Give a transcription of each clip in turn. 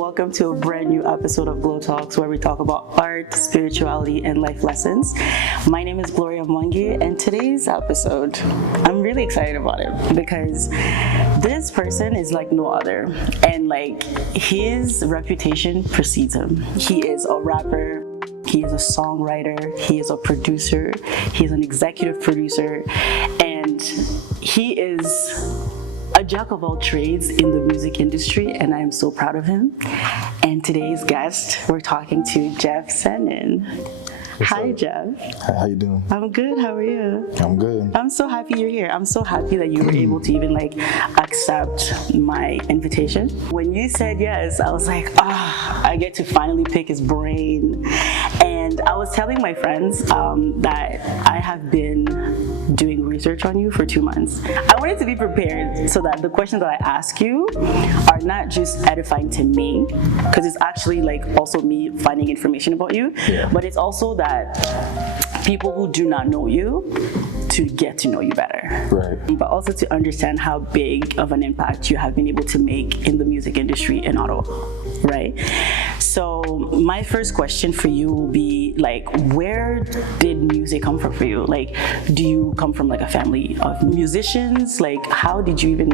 welcome to a brand new episode of GloTalks, where we talk about art, spirituality, and life lessons. My name is Gloria Mwangi, and today's episode, I'm really excited about it because this person is like no other, and like his reputation precedes him. He is a rapper. He is a songwriter, he is a producer, he's an executive producer, and he is a jack of all trades in the music industry, and I am so proud of him. And today's guest, we're talking to Jeff Sanon. Hi, Jeff. Hi, how you doing? I'm good. How are you? I'm good. I'm so happy you're here. I'm so happy that you were able to even accept my invitation. When you said yes, I was like, I get to finally pick his brain. And I was telling my friends that I have been doing research on you for 2 months. I wanted to be prepared so that the questions that I ask you are not just edifying to me, because it's actually also me finding information about you, but it's also that people who do not know you to get to know you better. Right. But also to understand how big of an impact you have been able to make in the music industry in Ottawa, right? So my first question for you will be where did music come from for you? Do you come from a family of musicians? How did you even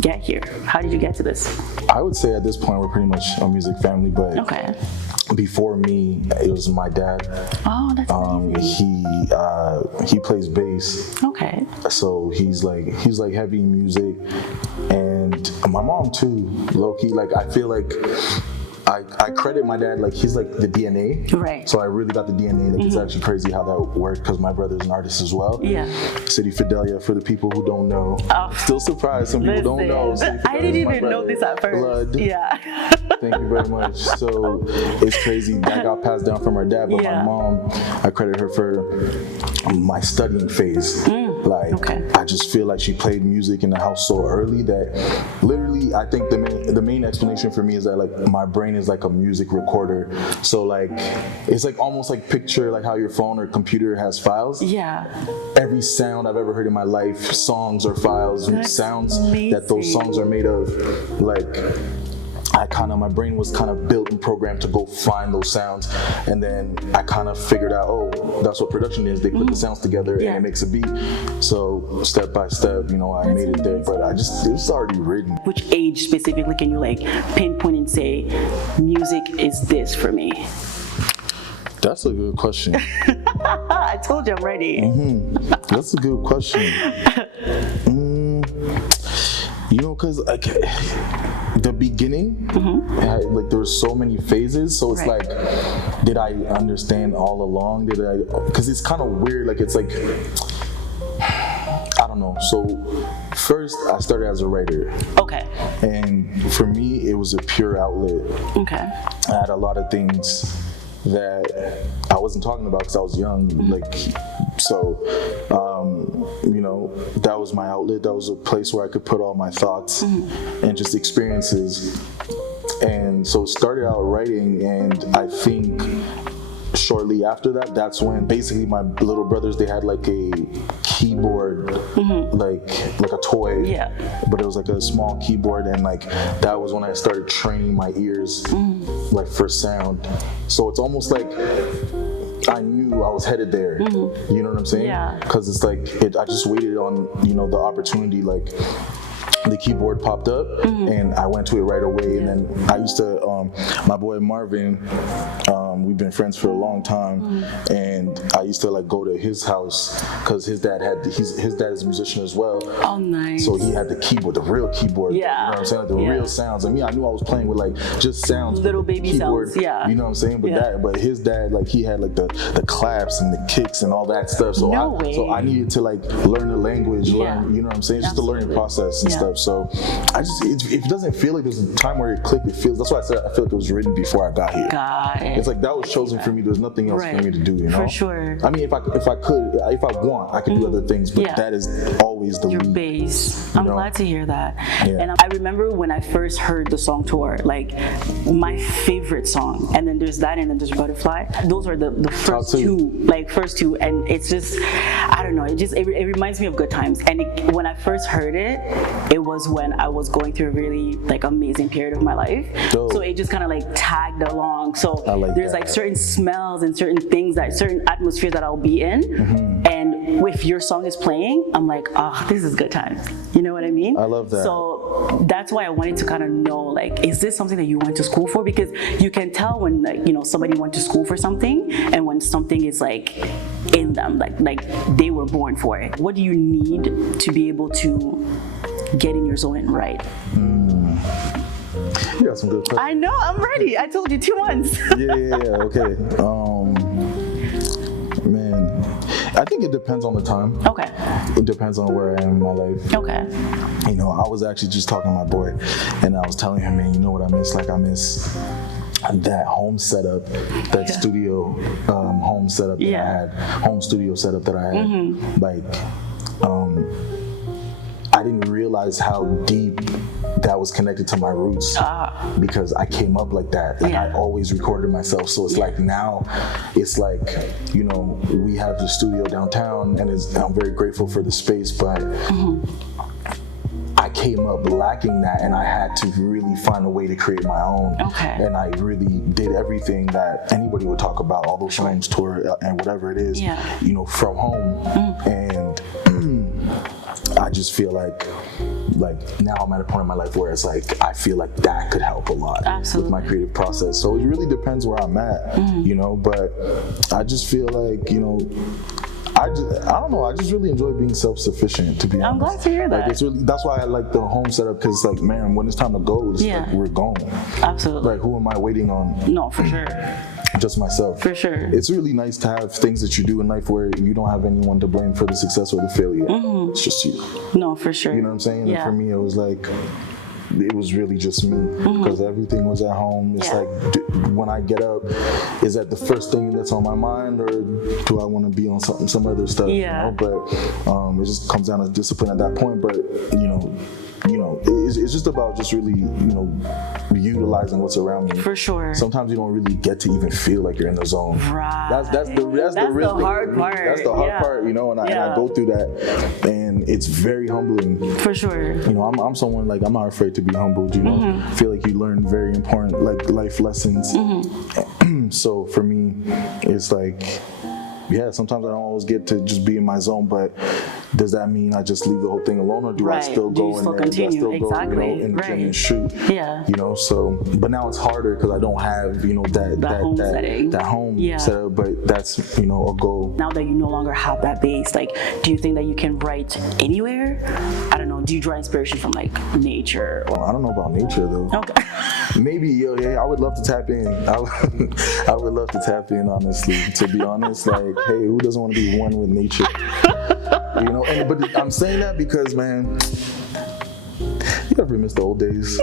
get here? How did you get to this? I would say at this point we're pretty much a music family, but before me, it was my dad. Oh, that's amazing. He plays bass. Okay. So he's heavy music, and my mom too, low key. I feel like I credit my dad, he's the DNA. Right. So I really got the DNA. It's actually crazy how that worked because my brother's an artist as well. Yeah. City Fidelia, for the people who don't know. Oh. Still surprised some people don't know. I didn't even know this at first. Blood. Yeah. Thank you very much. So it's crazy. That got passed down from her dad, but my mom, I credit her for my studying phase. I just feel like she played music in the house so early that literally I think the main explanation for me is that my brain is like a music recorder. So it's almost picture how your phone or computer has files. Yeah. Every sound I've ever heard in my life, songs or files, sounds amazing. That those songs are made of, my brain was kind of built and programmed to go find those sounds, and then I kind of figured out, that's what production is. They put the sounds together and it makes a beat. So step by step, I made it there, but it was already written. Which age specifically can you pinpoint and say, music is this for me? That's a good question. I told you I'm ready. That's a good question. Because the beginning, there were so many phases. So it's did I understand all along? Because it's kind of weird. I don't know. So first, I started as a writer. Okay. And for me, it was a pure outlet. Okay. I had a lot of things that I wasn't talking about because I was young. That was my outlet. That was a place where I could put all my thoughts and just experiences. And so it started out writing, and I think shortly after that, that's when basically my little brothers, they had a keyboard, like a toy, but it was a small keyboard, and that was when I started training my ears for sound. So it's almost I knew I was headed there. You know what I'm saying? Yeah. Because it's I just waited on the opportunity. The keyboard popped up, and I went to it right away. And then I used to, my boy Marvin, we've been friends for a long time, and I used to go to his house because his dad is a musician as well. Oh, nice. So he had the keyboard, the real keyboard. Yeah. You know what I'm saying? The real sounds. I knew I was playing with just sounds, little baby keyboard, sounds. Yeah. You know what I'm saying? But his dad, he had the claps and the kicks and all that stuff. So I needed to learn the language, learn. You know what I'm saying? It's just a learning process and stuff. So if it doesn't feel like there's a time where it clicked, it feels. That's why I said I feel like it was written before I got here. Got it. It's that was chosen for me. There's nothing else for me to do, you know? For sure. I mean, if I want, I could do other things, but that is always the your lead. base. I'm glad to hear that. Yeah. And I remember when I first heard the song Tour, like my favorite song, and then there's that, and then there's Butterfly. Those are the first two, and it's just, I don't know, it reminds me of good times. And when I first heard it, it was when I was going through a really like amazing period of my life. Dope. So it just kind of like tagged along. So there's that. like certain smells and certain things, that certain atmospheres that I'll be in, and if your song is playing, I'm like, this is good times. You know what I mean? I love that. So that's why I wanted to kind of know, like, is this something that you went to school for? Because you can tell when, like, you know, somebody went to school for something, and when something is like in them, like they were born for it. What do you need to be able to get in your zone and write? You got some good questions. I know, I'm ready. I told you 2 months. Yeah, okay. Man, I think it depends on the time. Okay. It depends on where I am in my life. Okay. You know, I was actually just talking to my boy, and I was telling him, man, you know what I miss? Like, I miss that home setup, that studio home setup that I had, home studio setup that I had. Like, I didn't realize how deep that was connected to my roots because I came up like that. Like I always recorded myself. So it's like now it's like, you know, we have the studio downtown, and I'm very grateful for the space, but I came up lacking that, and I had to really find a way to create my own. Okay. And I really did everything that anybody would talk about, all those homes, tour, and whatever it is, you know, from home. And I just feel like now I'm at a point in my life where it's like I feel like that could help a lot with my creative process. So it really depends where I'm at, you know, but I just feel like, you know, I don't know, I just really enjoy being self-sufficient, to be honest. I'm glad to hear that. Like, it's really, that's why I like the home setup, because it's like, man, when it's time to go, it's like we're gone. Absolutely. Like, who am I waiting on? No, for sure. Just myself. For sure. It's really nice to have things that you do in life where you don't have anyone to blame for the success or the failure. It's just you. No, for sure. You know what I'm saying? Yeah. And for me, it was like, it was really just me, because everything was at home. It's like, when I get up, is that the first thing that's on my mind, or do I want to be on some other stuff? You know? But it just comes down to discipline at that point. But you know, it's just about just really, you know, utilizing what's around me. For sure. Sometimes you don't really get to even feel like you're in the zone. Right. That's the hard part. That's the hard part, you know, and I go through that, and it's very humbling. For sure. You know, I'm someone, like, I'm not afraid to be humbled, you know. I feel like you learn very important, like, life lessons. So for me, it's like, sometimes I don't always get to just be in my zone, but does that mean I just leave the whole thing alone, or do I still go in there? Continue? Do I still go, you know, in the gym and shoot? You know, so, but now it's harder because I don't have, you know, that home setup, but that's, you know, a goal. Now that you no longer have that base, like, do you think that you can write anywhere? I don't know, do you draw inspiration from, like, nature? Well, I don't know about nature, though. Okay. Maybe, I would love to tap in. I would love to tap in, honestly, to be honest. Like, hey, who doesn't want to be one with nature? You know, but I'm saying that because, man, you ever miss the old days?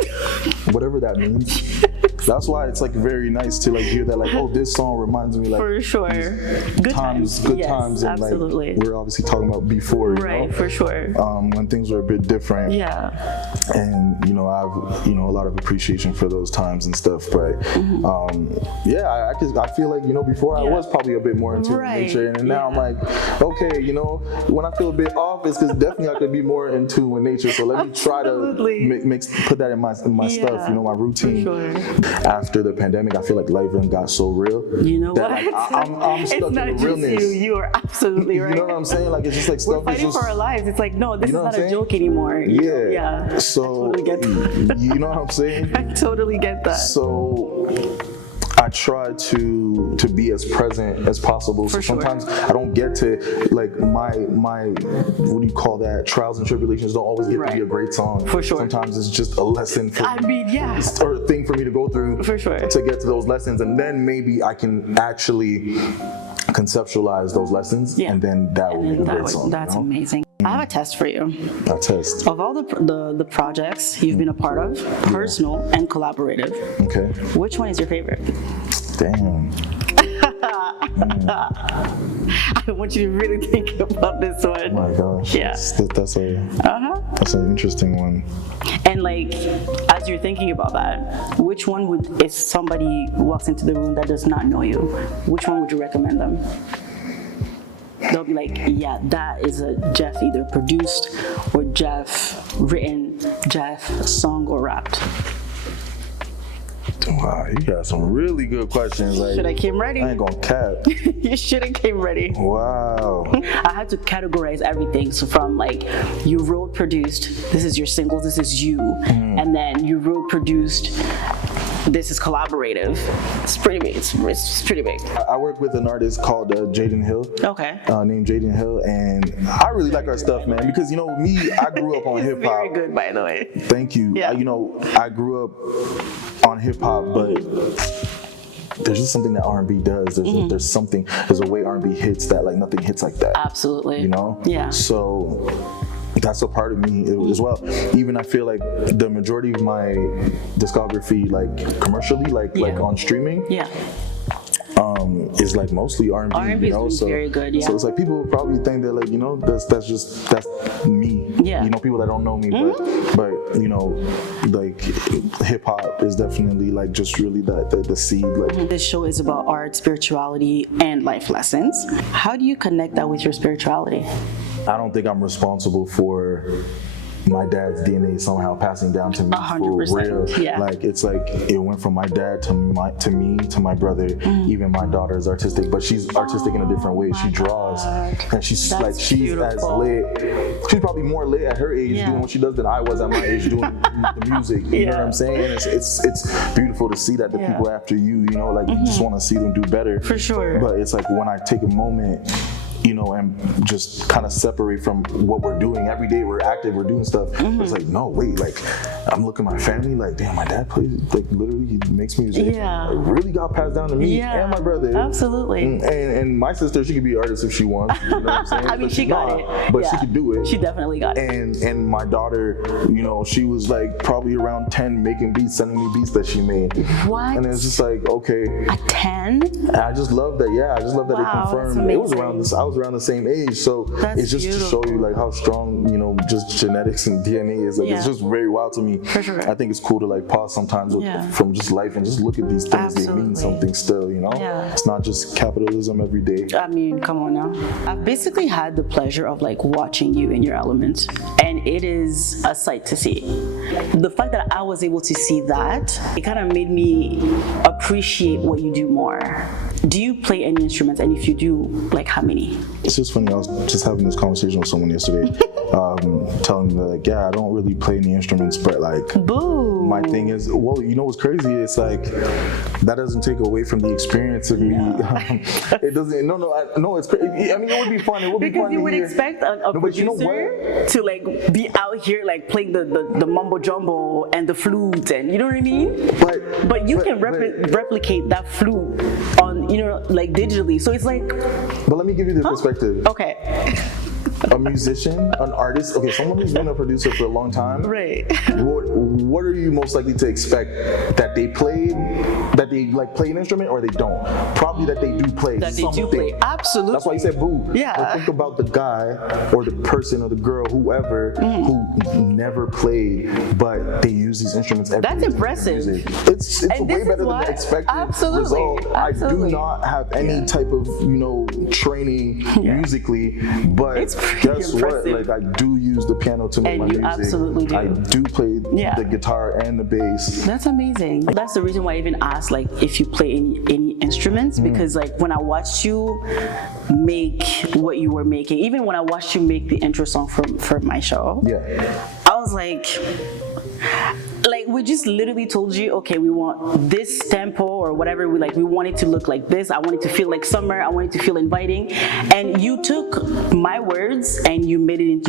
Whatever that means. That's why it's like very nice to like hear that, like, oh, this song reminds me, like, for sure, good times, and absolutely. Like, we're obviously talking about before, you know? For sure. When things were a bit different. And you know, I've, you know, a lot of appreciation for those times and stuff. But I feel like, you know, before I was probably a bit more into nature, and now I'm like, okay, you know, when I feel a bit off, it's because definitely I could be more in tune with nature. So let me try to put that in my stuff, you know, my routine. For sure. After the pandemic, I feel like life got so real. You know that, what? Like, I'm stuck in the realness. You are absolutely right. You know what I'm saying? Like, it's just like stuff. We're fighting for our lives. It's like, no, this is not a joke anymore. Yeah. So I totally get that. You know what I'm saying? I totally get that. So I try to be as present as possible. So sometimes I don't get to, like, my what do you call that? Trials and tribulations don't always get to be a great song. For sure. Sometimes it's just a lesson for or a thing for me to go through. For sure. To get to those lessons, and then maybe I can actually conceptualize those lessons, and then that will be a great song. That's amazing. I have a test for you. A test. Of all the projects you've been a part of, personal and collaborative, okay, which one is your favorite? Damn. I want you to really think about this one. Oh my gosh. Yeah. That's an interesting one. And like, as you're thinking about that, which one would, if somebody walks into the room that does not know you, which one would you recommend them? They'll be like, yeah, that is a Jeff either produced or Jeff written, Jeff sung or rapped. Wow, you got some really good questions. Like, Should I came ready? I ain't gonna cap. You should have came ready. Wow. I had to categorize everything. So from like, you wrote, produced, this is your single, this is you. And then you wrote, produced, this is collaborative. It's pretty big. It's pretty big. I work with an artist called Jaden Hill. Okay. Named Jaden Hill, and I really like our stuff, man. Because you know me, I grew up on hip hop. Very good, by the way. Thank you. Yeah. You know, I grew up on hip hop, but there's just something that R&B does. There's a way R&B hits that like nothing hits like that. Absolutely. You know? Yeah. So that's a part of me as well. Even I feel like the majority of my discography, like commercially, like on streaming, is like mostly R&B. R&B you know? is very good. Yeah. So it's like people probably think that like, you know, that's me. Yeah. You know, people that don't know me, but you know, like hip hop is definitely like just really the seed. Like This show is about art, spirituality, and life lessons. How do you connect that with your spirituality? I don't think I'm responsible for my dad's DNA somehow passing down to me 100%, for real. yeah. Like it's like it went from my dad to me to my brother. Even my daughter is artistic, but she's artistic in a different way. She draws, and she's That's she's beautiful. as lit. She's probably more lit at her age doing what she does than I was at my age doing the music. You know what I'm saying? And it's beautiful to see that the people after you know, like you just want to see them do better. For sure. But it's like when I take a moment, you know, and just kind of separate from what we're doing every day. We're active, we're doing stuff. It's like, no, wait, like I'm looking at my family, like, damn, my dad plays, like literally he makes music. Yeah. It really got passed down to me and my brother. Absolutely. And my sister, she could be an artist if she wants. You know what I'm saying? I mean, But she she's got not, it. But she could do it. She definitely got it. And my daughter, you know, she was like probably around 10 making beats, sending me beats that she made. What? And it's just like, okay. At 10? And I just love that. Yeah, I just love that Wow, it confirmed. that's It was amazing. around this. I was around the same age, so That's it's just beautiful. to show you like how strong, you know, just genetics and DNA is. Like it's just very wild to me. For sure. I think it's cool to like pause sometimes from just life and just look at these things. They mean Absolutely. something still. You know, it's not just capitalism every day. I mean, come on now. I've basically had the pleasure of like watching you in your element, and it is a sight to see. The fact that I was able to see that, it kind of made me appreciate what you do more. Do you play any instruments? And if you do, like how many? It's just funny. I was just having this conversation with someone yesterday, telling me that, like, yeah, I don't really play any instruments, but like, Boo. my thing is, well, you know what's crazy? It's like that doesn't take away from the experience of me. It doesn't. No, it's crazy. I mean, it would be fun. It would be Because fun. you to would hear. expect a No, but you know producer to like be out here like playing the mumbo jumbo and the flute, and you know what I mean? But you can replicate that flute on, you know, like digitally. So it's like. But let me give you the perspective. Okay. A musician, an artist, okay, someone who's been a producer for a long time. Right. What are you most likely to expect? That they like play an instrument, or they don't? Probably that they do play That they something. do play. Absolutely. That's why you said boo. Yeah. But think about the guy or the person or the girl, whoever, who never played, but they use these instruments every That's day. impressive. It's And way this is better than why- the expected Absolutely. result. Absolutely. I do not have any type of, you know, training musically, but It's pretty guess impressive. what? Like I do use the piano to make And my you music. absolutely do. I do play the guitar and the bass. That's amazing. That's the reason why I even asked like if you play any instruments, because like when I watched you make what you were making, even when I watched you make the intro song for my show, I was like we just literally told you, okay, we want this tempo or whatever, we want it to look like this. I want it to feel like summer. I want it to feel inviting. And you took my words and you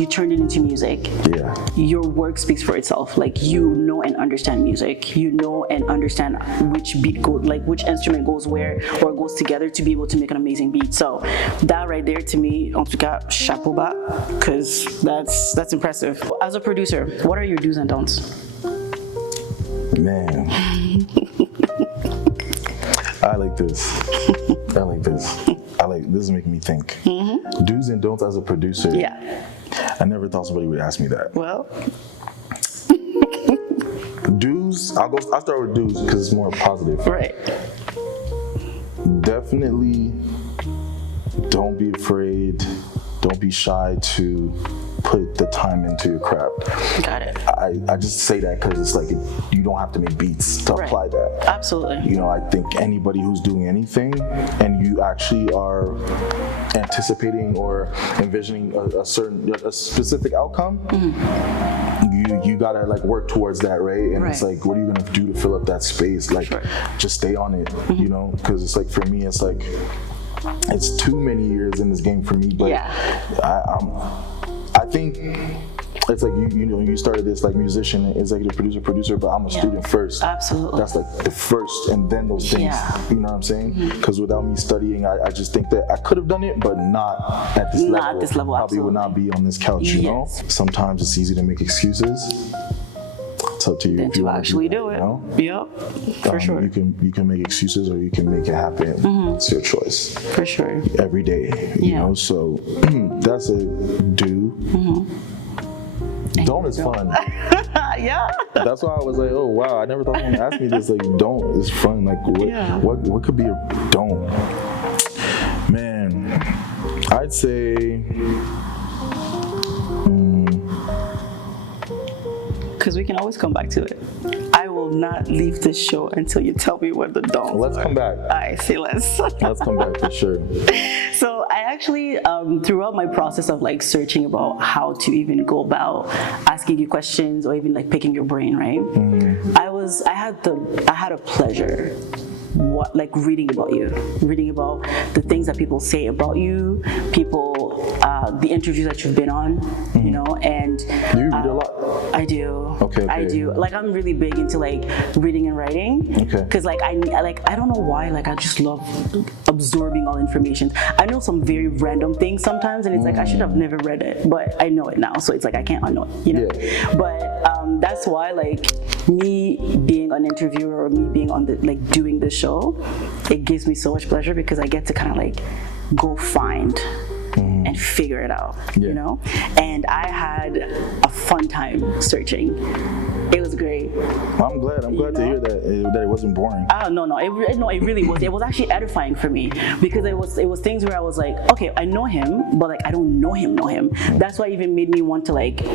turned it into music. Yeah. Your work speaks for itself. Like, you know and understand music. You know and understand which beat which instrument goes where or goes together to be able to make an amazing beat. So that right there, to me, en tout cas, chapeau bas, because that's impressive. As a producer, what are your do's and don'ts? Man, I like this. I like this. This is making me think. Do's and don'ts as a producer. Yeah. I never thought somebody would ask me that. Well, Do's, I'll start with do's because it's more positive. right. Definitely don't be afraid, don't be shy to put the time into your craft. Got it. I just say that because it's like you don't have to make beats to Right. apply that. Absolutely. You know, I think anybody who's doing anything and you actually are anticipating or envisioning a specific outcome, you gotta like work towards that, right? And it's like, what are you gonna do to fill up that space? Like, just stay on it, you know? Because it's like, for me, it's like, it's too many years in this game for me, but I think it's like you started this like musician, executive producer, but I'm a student first. Absolutely. That's like the first, and then those things. You know what I'm saying? Because without me studying, I just think that I could have done it, but not at this level. Not at this level. Probably would not be on this couch. You know. Sometimes it's easy to make excuses. It's up to you Then if you to want actually to do it. You know? Yep. For sure. You can make excuses or you can make it happen. It's your choice. For sure. Every day, you know. So that's a do. Don't is fun. Yeah. That's why I was like, oh wow, I never thought someone would ask me this. Like, don't is fun. Like, what could be a don't? Man, I'd say. Because we can always come back to it. I will not leave this show until you tell me what the don'ts are. Let's come back. I say let's. Let's come back for sure. So I actually, throughout my process of like searching about how to even go about asking you questions or even like picking your brain, right? I had a pleasure. Reading about you, reading about the things that people say about you, the interviews that you've been on, you know, and Do you read a lot? I do. Okay. I do. Like, I'm really big into like reading and writing. Okay. Because I don't know why, like I just love absorbing all information. I know some very random things sometimes, and it's like I should have never read it, but I know it now, so it's like I can't unknow it, you know. Yeah. But that's why like me being an interviewer or me being on the like doing the show, it gives me so much pleasure because I get to kind of like go find and figure it out, you know? And I had a fun time searching. It was great. I'm glad to hear that it wasn't boring. No, it really was. It was actually edifying for me because it was things where I was like, okay, I know him, but like I don't know him. That's why it even made me want to like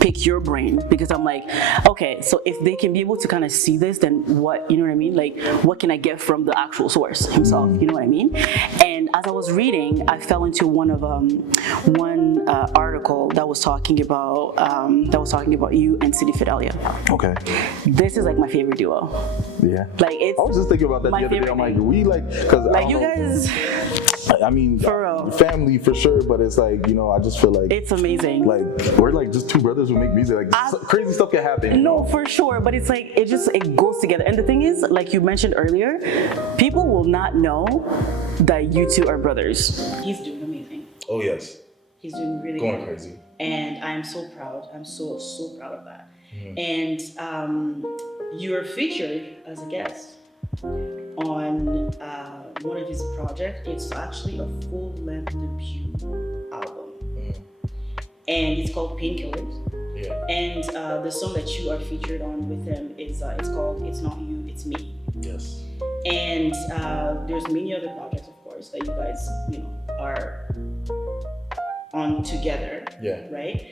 pick your brain, because I'm like, okay, so if they can be able to kind of see this, then what, you know what I mean? Like, what can I get from the actual source himself? You know what I mean? And as I was reading, I fell into one article that was talking about you and City Fidelia. Okay. This is like my favorite duo. Yeah. Like, it's I was just thinking about that the other day. I'm like, we like, because like you guys. I mean, for real. Family for sure, but it's like, you know, I just feel like it's amazing. Like, we're like just two brothers who make music. Like, crazy stuff can happen. No, for sure, but it's like it goes together. And the thing is, like you mentioned earlier, people will not know that you two are brothers. He's doing amazing. Oh yes. He's doing really going good. crazy. And I'm so proud. I'm so proud of that. And you're featured as a guest on one of his projects. It's actually a full-length debut album, and it's called Painkillers. Yeah. And the song that you are featured on with him is it's called "It's Not You, It's Me." Yes. And there's many other projects, of course, that you guys are on together. Yeah. Right.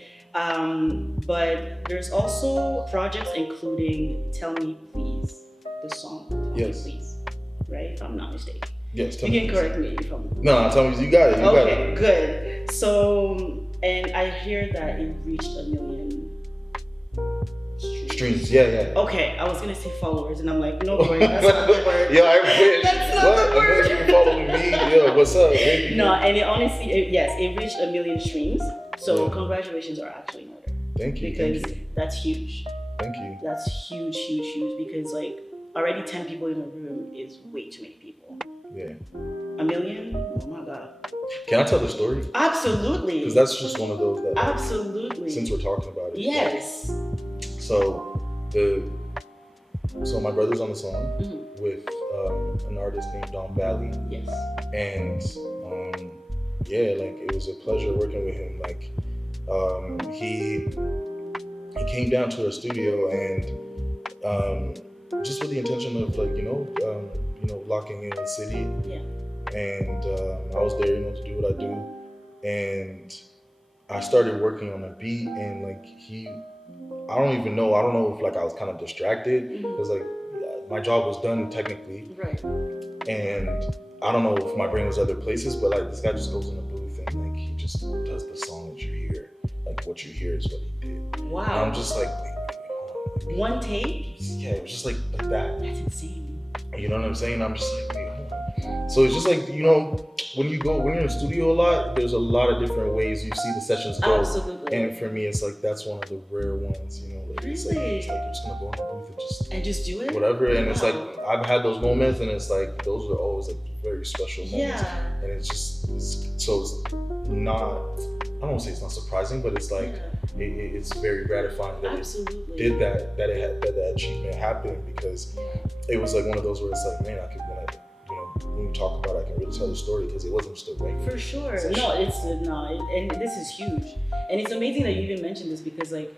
But there's also projects including "Tell Me Please," the song "Tell Me Please," right? If I'm not mistaken. Yes. You can correct me if I'm. No, tell me. You got it. You got it. Good. So, and I hear that it reached 1 million streams. Yeah. Okay, I was gonna say followers, and I'm like, no, boy, that's not the word. Yeah, I wish. That's not the word. You following me? Yeah, what's up? No, and it honestly, it reached 1 million streams. So congratulations are actually in order. Thank you. Because that's huge. Thank you. That's huge. Because like already 10 people in a room is way too many people. Yeah. 1 million? Oh my God. Can I tell the story? Absolutely. Because that's just one of those that. Absolutely. Since we're talking about it. Yes. So my brother's on the song with an artist named Don Valley. Yes. And like it was a pleasure working with him. Like he came down to our studio and just with the intention of like locking in the city. Yeah. And I was there, to do what I do. And I started working on a beat, and like I don't know if like I was kind of distracted because like my job was done technically. Right. And I don't know if my brain was other places, but like this guy just goes in the booth and like he just does the song that you hear. Like what you hear is what he did. Wow. And I'm just like, wait. One take? Yeah, it was just like that. That's insane. You know what I'm saying? I'm just like, wait, hold on. So it's just like, when you're in the studio a lot, there's a lot of different ways you see the sessions go. Absolutely. And for me, it's like, that's one of the rare ones, like, really? it's like you're just gonna go in the booth and just do it? Whatever. And it's like, I've had those moments, and it's like, those are always like very special moments. Yeah. And it's not, I don't want to say it's not surprising, but it's like, it's very gratifying that Absolutely. it did that achievement happened, because it was like one of those where it's like, man, when we talk about it, I can really tell the story, because it wasn't just a regular. For sure. And this is huge. And it's amazing that you even mentioned this, because like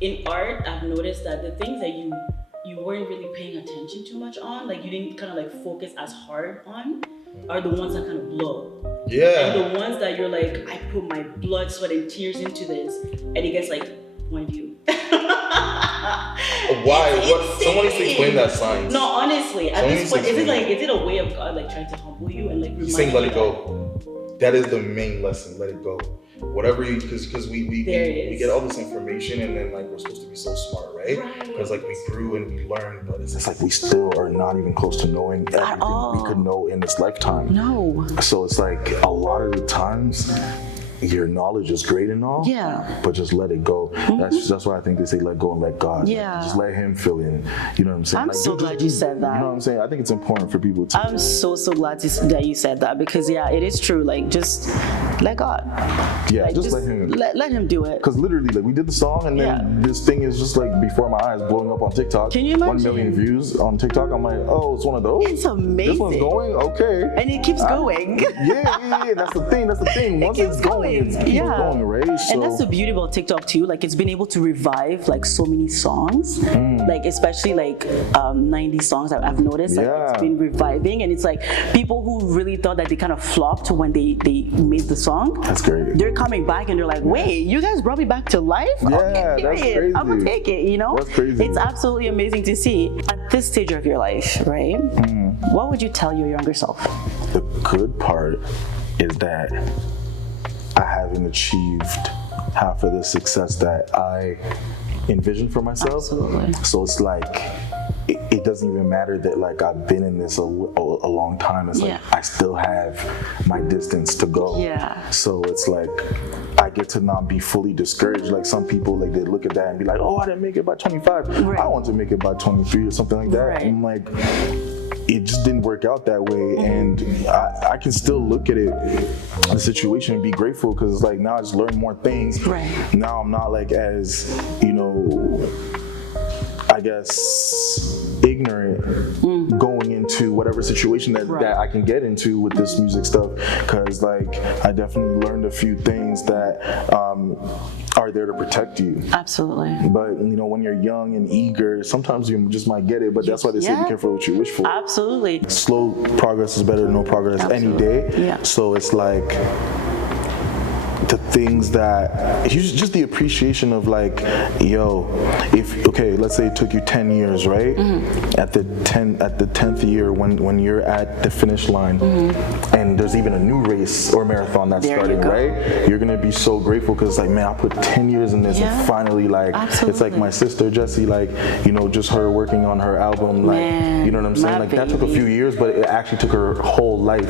in art, I've noticed that the things that you weren't really paying attention too much on, like you didn't kind of like focus as hard on, are the ones that kind of blow. Yeah. And the ones that you're like, I put my blood, sweat, and tears into this, and it gets like one view. Why? Someone needs to explain that science. No, honestly, at this point, is it a way of God like trying to humble you and like remind you? Saying let it go. That is the main lesson. Let it go. Whatever you, because we get all this information, and then like we're supposed to be so smart, right? Because like we grew and we learned, but it's like we still are not even close to knowing everything we could know in this lifetime. No. So it's like a lot of the times, your knowledge is great and all, but just let it go. That's why I think they say let go and let God. Yeah. Just let him fill in. You know what I'm saying? I'm so glad you said that. You know what I'm saying? I think it's important for people to. I'm so glad that you said that, because it is true. Like just let God. Yeah, like, just let him. Let him do it. Because literally, like we did the song, and then this thing is just like before my eyes blowing up on TikTok. Can you imagine? 1 million views on TikTok. I'm like, oh, it's one of those. It's amazing. This one's going, okay. And it keeps going. Yeah. That's the thing. Once it's going, it keeps going. Right? And that's the beauty about TikTok too. Like it's been able to revive like so many songs, like especially like 90s songs I've noticed. Like, it's been reviving, and it's like people who really thought that they kind of flopped when they made the song. That's great. They're coming back and they're like, wait, you guys brought me back to life? Yeah, okay, that's crazy. I'm gonna take it. That's crazy. It's absolutely amazing to see. At this stage of your life, right? What would you tell your younger self? The good part is that I haven't achieved half of the success that I envisioned for myself. Absolutely. So it's like, it doesn't even matter that like I've been in this a long time. It's like I still have my distance to go. Yeah. So it's like I get to not be fully discouraged. Like some people, like they look at that and be like, oh, I didn't make it by 25. Right. I want to make it by 23 or something like that. Right. I'm like, it just didn't work out that way, and I can still look at it, the situation, and be grateful, because it's like now I just learned more things. Right. Now I'm not like as, I guess, ignorant going into whatever situation that I can get into with this music stuff, because like I definitely learned a few things that are there to protect you. Absolutely. But when you're young and eager, sometimes you just might get it, but that's why they say be careful what you wish for. Absolutely. Slow progress is better than no progress any day. Yeah. So it's like the things that just the appreciation of like, let's say it took you 10 years, right? At the 10th year, when you're at the finish line, and there's even a new race or marathon that's starting, right? You're gonna be so grateful, because like, man, I put 10 years in this, and finally, like, it's like my sister Jessie, like, just her working on her album, like, you know what I'm saying? Like that took a few years, but it actually took her whole life.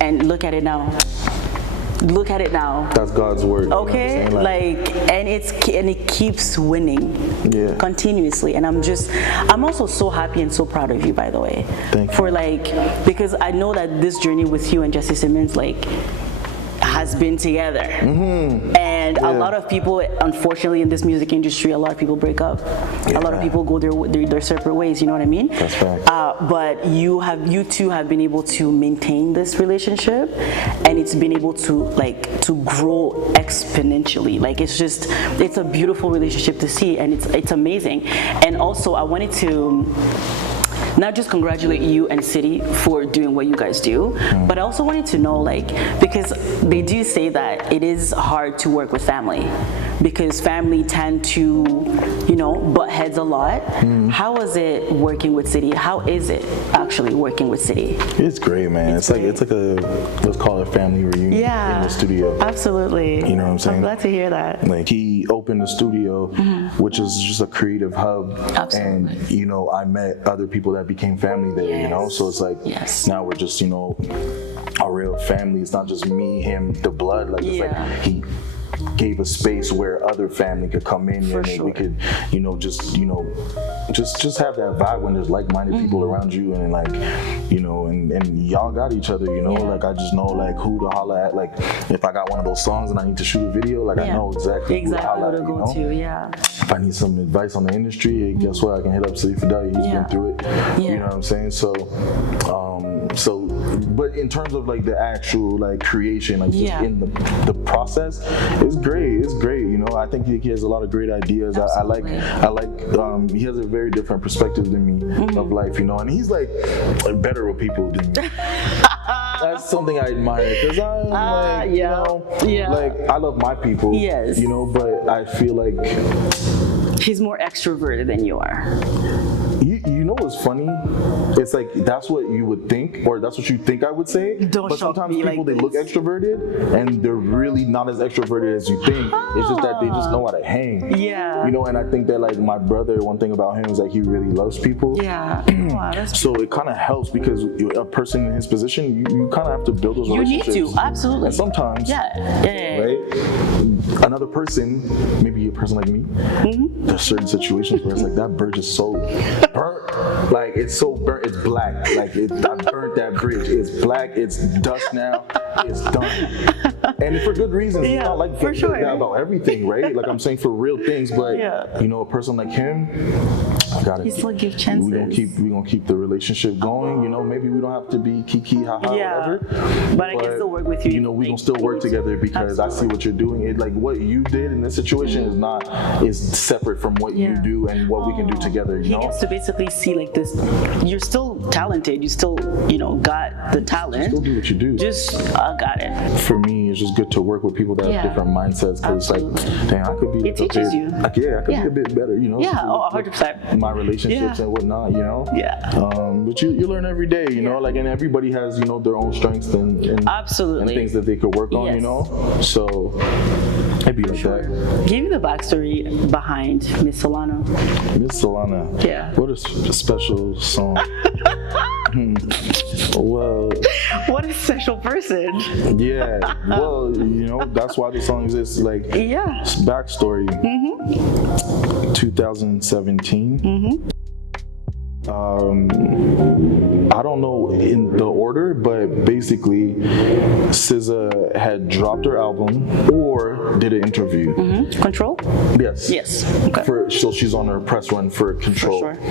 And look at it now. Look at it now. That's God's word. Okay, you know and it keeps winning continuously, and I'm also so happy and so proud of you, by the way. Thank you. For because I know that this journey with you and Jesse Simmons has been together. And a lot of people, unfortunately, in this music industry, a lot of people break up. A lot of people go their separate ways. You know what I mean? That's fact. But you two have been able to maintain this relationship, and it's been able to grow exponentially. Like it's a beautiful relationship to see, and it's amazing. And also, I wanted to not just congratulate you and City for doing what you guys do, but I also wanted to know, because they do say that it is hard to work with family, because family tend to, butt heads a lot. How was it working with City? How is it actually working with City? It's great, man. It's like a, let's call it a family reunion in the studio. Absolutely. You know what I'm saying? I'm glad to hear that. Like, he opened the studio, which is just a creative hub. Absolutely. And, I met other people that became family there, so it's like, now we're just, a real family. It's not just me, him, the blood. Like, it's like he gave a space where other family could come in and we could, just have that vibe when there's like-minded people around you, and and y'all got each other, like I just know who to holler at. Like, if I got one of those songs and I need to shoot a video, I know exactly who to holler at, go to, If I need some advice on the industry, guess what? I can hit up City Fidelity. He's been through it. You know what I'm saying? So, but in terms of the actual creation, just in the process, it's great. It's great. I think he has a lot of great ideas. I like he has a very different perspective than me of life, and he's better with people than me. That's something I admire, because I'm I love my people, but I feel like he's more extroverted than you are. You know what's funny? It's that's what you would think, or that's what you think I would say. But sometimes people, they look extroverted, and they're really not as extroverted as you think. It's just that they just know how to hang. Yeah. And I think that my brother, one thing about him is he really loves people. Yeah. Wow, so it kind of helps, because a person in his position, you kind of have to build those relationships. You need to, absolutely. And sometimes, right? Another person, maybe a person like me, there's certain situations where it's that bridge is so burnt. It's so burnt, it's black. I burnt that bridge. It's black, it's dust now, it's done. And for good reasons. It's not for sure about everything, right? I'm saying for real things, but a person like him, you still give chances. We're gonna keep the relationship going. Maybe we don't have to be kiki, haha, whatever. But I can still work with you. We gonna still work together, because I see what you're doing. What you did in this situation is separate from what you do and what we can do together. He gets to basically see this. You're still talented. You still got the talent. Still do what you do. Just got it. For me, it's just good to work with people that have different mindsets, because dang, I could be. It teaches you. I could be a bit better. 100%. My relationships and whatnot, but you learn every day, and everybody has their own strengths and absolutely, and things that they could work on, so it'd be like that. Give me the backstory behind Miss Solana. Miss Solana, what a special song. Well, what a special person. Well, that's why the song exists. Backstory. 2017. I don't know in the order, but basically SZA had dropped her album or did an interview. Control? Yes. Okay. So she's on her press run for Control. For sure.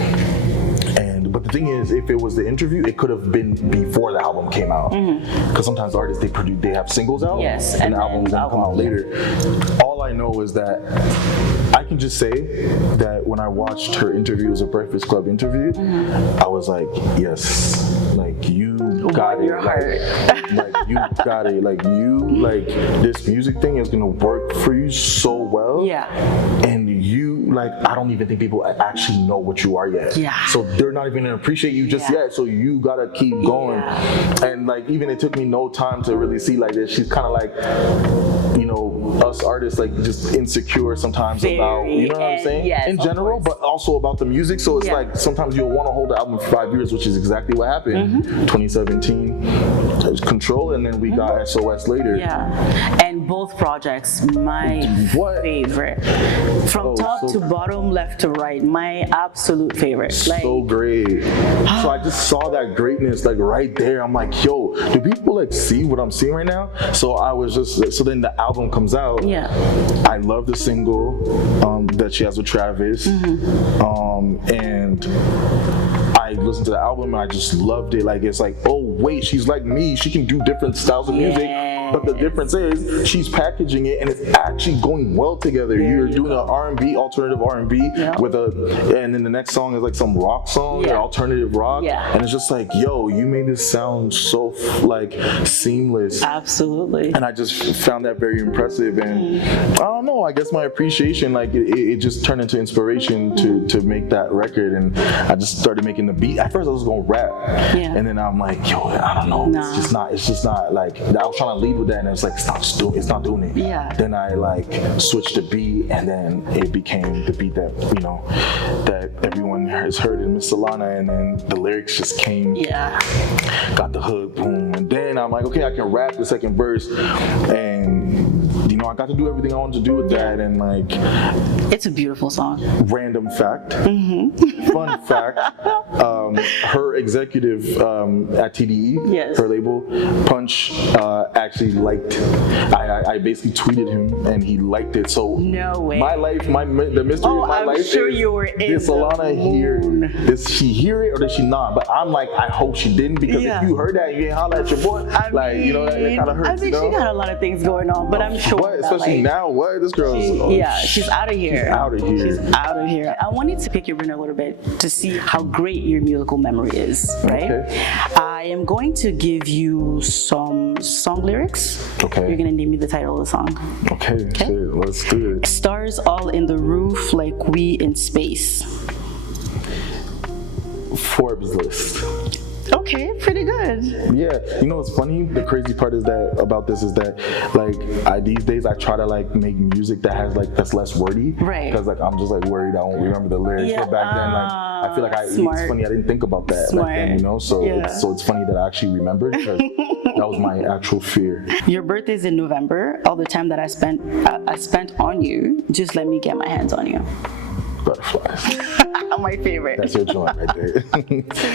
But the thing is, if it was the interview, it could have been before the album came out. Because sometimes artists, they have singles out, and the albums then come out later. All I know is that I can just say that when I watched her interview, it was a Breakfast Club interview, I was like, yes, you got it. Your heart. You got it. This music thing is gonna work for you so well. And I don't even think people actually know what you are yet. So they're not even gonna appreciate you just yet. So you gotta keep going. And even it took me no time to really see this. She's kind of us artists just insecure sometimes about, you know what I'm saying? In general, but also about the music. So it's sometimes you'll want to hold the album for 5 years, which is exactly what happened. 2017. Control, and then we got SOS later. Yeah, and both projects, my What? favorite. From Oh, top to bottom, left to right, my absolute favorite. So great. So I just saw that greatness like right there. I'm like, yo, do people like see what I'm seeing right now? So I was just, so then the album comes out. Yeah. I love the single that she has with Travis. And I listened to the album and I just loved it. Like, it's like, oh wait, she's like me. She can do different styles of music. But the difference is she's packaging it and it's actually going well together. You're doing an R&B, alternative R&B with and then the next song is like some rock song, alternative rock. And it's just like, yo, you made this sound so like seamless. Absolutely. And I just found that very impressive. And I don't know, I guess my appreciation, like it just turned into inspiration to make that record. And I just started making the beat. At first I was gonna rap. And then I'm like, yo, I don't know. It's just not like, I was trying to lead with that and it was like, it's not doing it. Then I like switched the beat and then it became the beat that, you know, that everyone has heard in Miss Solana, and then the lyrics just came. Got the hook, boom. And then I'm like, okay, I can rap the second verse. And you know, I got to do everything I wanted to do with that. And like, it's a beautiful song. Random fact, fun fact, her executive at TDE, her label, Punch, actually liked, I basically tweeted him and he liked it. So no way. My life, the mystery of my life sure is, you were in did Solana hear, did she hear it or did she not? But I'm like, I hope she didn't, because if you heard that, you didn't holler at your boy, you know, that kind of hurts. I think she got a lot of things going on, but I'm sure. What? Especially now, what? This girl's... she's out of here. She's out of here. She's out of here. I wanted to pick your brain a little bit to see how great your musical memory is, right? I am going to give you some song lyrics. You're going to name me the title of the song. Okay. Shit, let's do it. Stars all in the roof like we in space. Forbes list. Okay, pretty good. Yeah, you know what's funny? The crazy part is that about this is that like these days I try to like make music that has like that's less wordy, because like I'm just like worried I won't remember the lyrics. But back then, like I feel like it's funny I didn't think about that back then, you know. So it's funny that I actually remembered, because that was my actual fear. Your birthday's in November. All the time that I spent on you, just let me get my hands on you. Butterflies. My favorite. That's your joint right there.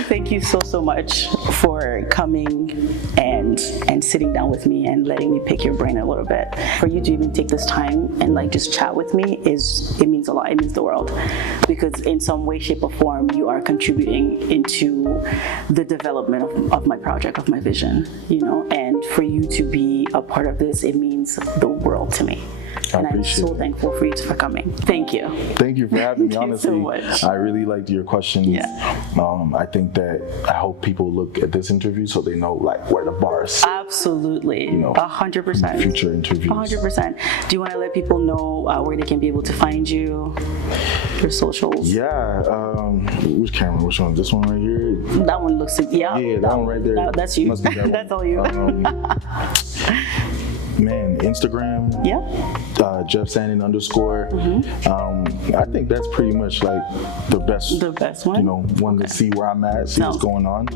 Thank you so much for coming and sitting down with me and letting me pick your brain a little bit. For you to even take this time and like just chat with me it means a lot. It means the world, because in some way, shape, or form you are contributing into the development of my project, of my vision, you know. And for you to be a part of this, it means the world to me. And I'm so thankful for you for coming. Thank you. Thank you for having me. Honestly, so much. I really liked your questions. I think that I hope people look at this interview so they know like where the bar is. Absolutely. You know, 100%. Future interviews. 100%. Do you want to let people know where they can be able to find you? Your socials? Yeah. Which camera? Which one? This one right here? That one looks. Yeah. That one right there. That's you. Must be that That's all you. Man, Instagram. Jeff Sanon _. I think that's pretty much like the best one. You know, one to see where I'm at, see what's going on.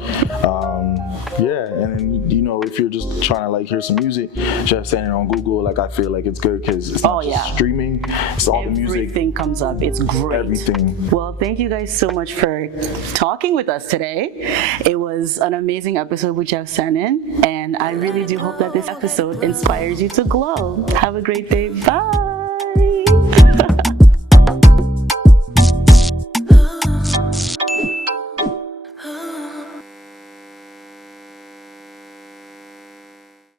And then you know, if you're just trying to like hear some music, Jeff Sanon on Google, like I feel like it's good because it's not just streaming. It's all the music. Everything comes up. It's great. Everything. Well, thank you guys so much for talking with us today. It was an amazing episode with Jeff Sanon, and I really do hope that this episode inspires you to glow. Have a great day. Bye.